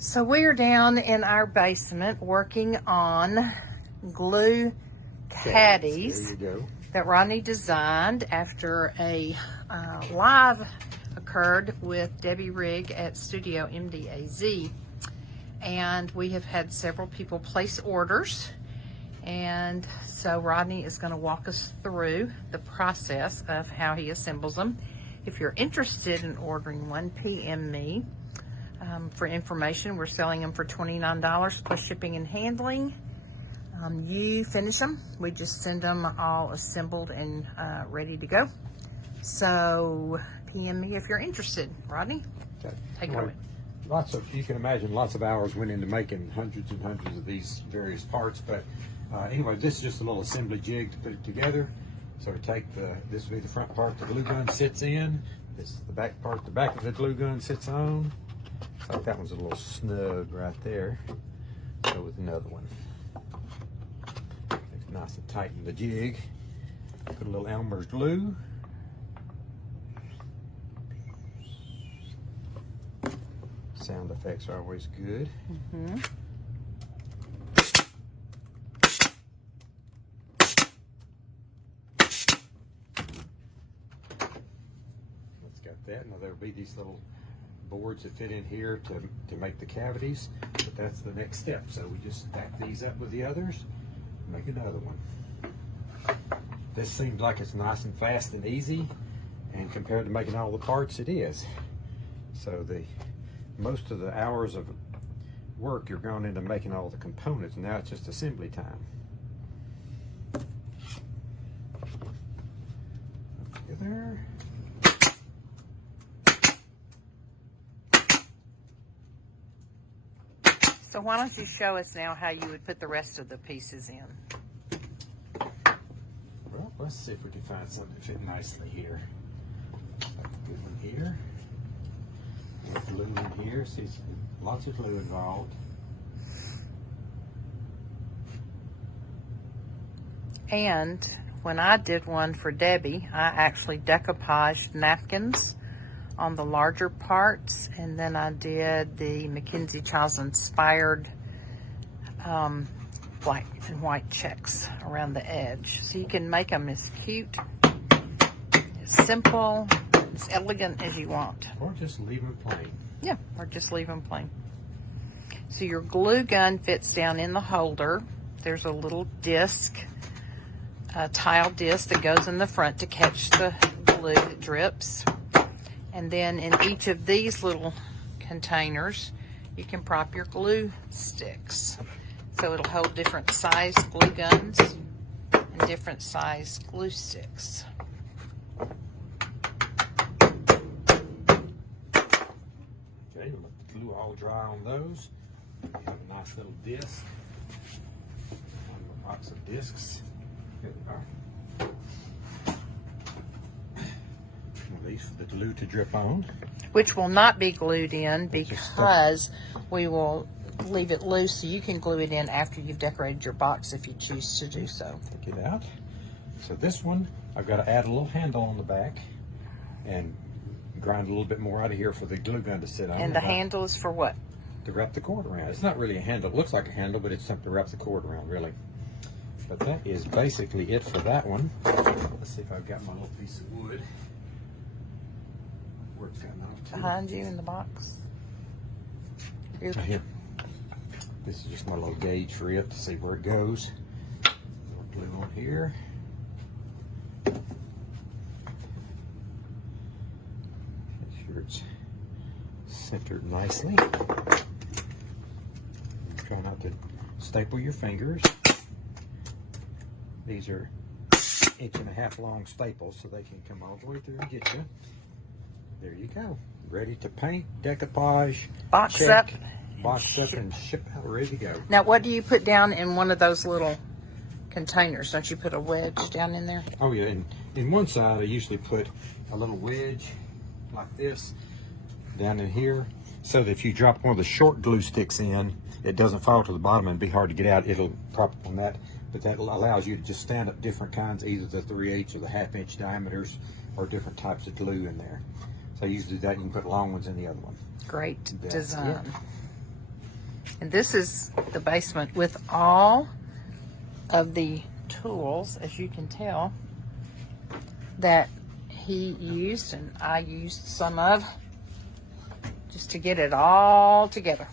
So we are down in our basement working on glue caddies that Rodney designed after a live occurred with Debbie Rigg at Studio MDAZ. And we have had several people place orders. And so Rodney is going to walk us through the process of how he assembles them. If you're interested in ordering one, PM me. For information, we're selling them for $29 plus shipping and handling. You finish them, we just send them all assembled and ready to go. So PM me if you're interested. Rodney, okay. Take it away. You can imagine lots of hours went into making hundreds and hundreds of these various parts, but anyway, this is just a little assembly jig to put it together. So we take this will be the front part the glue gun sits in. This is the back part the back of the glue gun sits on. Like that one's a little snug right there. Go with another one. It's nice and tight in the jig. Put a little Elmer's glue. Sound effects are always good. Let's got that. Now there'll be these little boards that fit in here to make the cavities, but that's the next step. So we just stack these up with the others, make another one. This seems like it's nice and fast and easy, and compared to making all the parts, it is. So most of the hours of work you're going into making all the components. Now it's just assembly time. Together. So why don't you show us now how you would put the rest of the pieces in? Well, let's see if we can find something to fit nicely here. Good one here. Glue in here. See, lots of glue involved. And when I did one for Debbie, I actually decoupaged napkins on the larger parts, and then I did the Mackenzie Childs inspired black and white checks around the edge. So you can make them as cute, as simple, as elegant as you want. Or just leave them plain. Yeah, or just leave them plain. So your glue gun fits down in the holder. There's a little disc, a tile disc that goes in the front to catch the glue that drips. And then in each of these little containers, you can prop your glue sticks. So it'll hold different size glue guns and different size glue sticks. Okay, let the glue all dry on those. You have a nice little disc. One box of discs. Here they are. These for the glue to drip on. Which will not be glued in because we will leave it loose so you can glue it in after you've decorated your box if you choose to do so. Take it out. So this one, I've got to add a little handle on the back and grind a little bit more out of here for the glue gun to sit on. And the handle is for what? To wrap the cord around. It's not really a handle. It looks like a handle, but it's something to wrap the cord around, really. But that is basically it for that one. Let's see if I've got my little piece of wood. Where it's gotten off to. Behind you in the box. Right here. This is just my little gauge for it to see where it goes. More glue on here. Make sure it's centered nicely. Try not to staple your fingers. These are 1.5 inch long staples, so they can come all the way through and get you. There you go. Ready to paint, decoupage, box up, and ship out, ready to go. Now, what do you put down in one of those little containers? Don't you put a wedge down in there? Oh yeah, and in one side I usually put a little wedge like this down in here, so that if you drop one of the short glue sticks in, it doesn't fall to the bottom and be hard to get out. It'll prop up on that, but that allows you to just stand up different kinds, either the 3/8 or the 1/2 inch diameters, or different types of glue in there. So I usually do that. You can put long ones in the other one. Great That's design. it. And this is the basement with all of the tools, as you can tell, that he used and I used some of, just to get it all together.